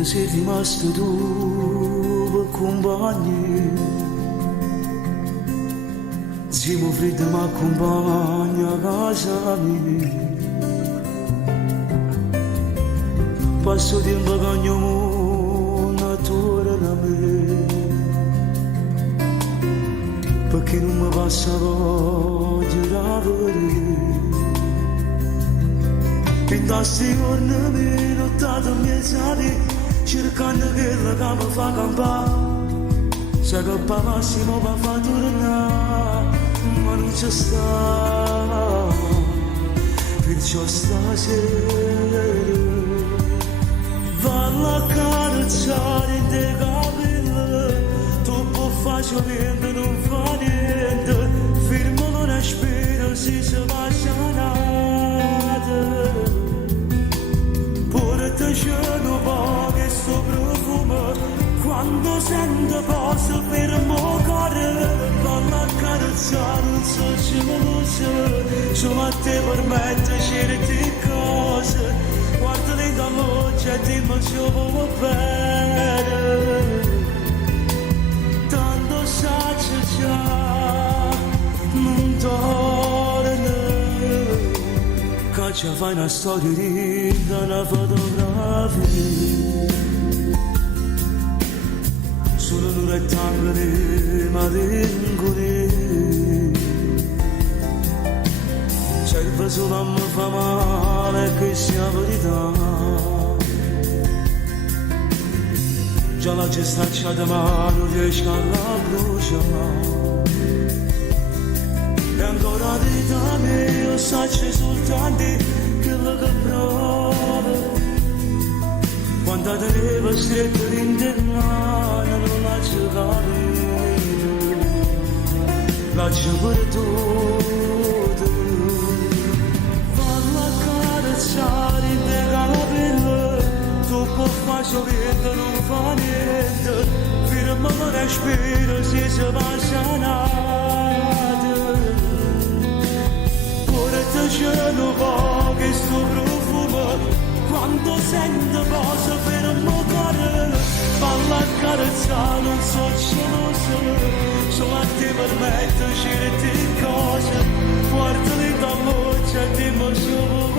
te sei rimasto tu per compagni. Siamo freddi ma accompagna a casa mia. Passo tempo che ognuno natura da me, perché non mi passa voglia di vedere. In questi giorni mi nottato mezz'anni, cercando quella che mi fa campare. Sai che pa massimo va fa tornare, ma non c'è sta, perciò stasera valla a carezzare in te capelli, troppo facilmente non fa niente, fermo non spero si va sanata. Pure te c'è un po' che sto profumo, quando sento posso fermo cuore, valla a carezzare un so solo a te permette certe cose. Guarda dentro la luce e dimmi se vuoi bene. Tanto saggio già, non torna. Che ci fai una storia di una fotografia. Solo un rettangolo di malinconia. Serve solo a me fa male che sia verità. Già la gestaccia ma non riesco alla bruciare. E ancora di da me io saccio soltanto quello che provo. Quando tenevo stretto l'interno non la giocare. La gioco per tutto. Carezzare in te capelli, troppo facilmente non fa niente, fermo non respiro si va sanata. Pure te c'è un po' che sto profumo, quando sento posso fermo cuore, falla a carezzare non so solo a te permette certe cose, guarda lì da luce e dimmi solo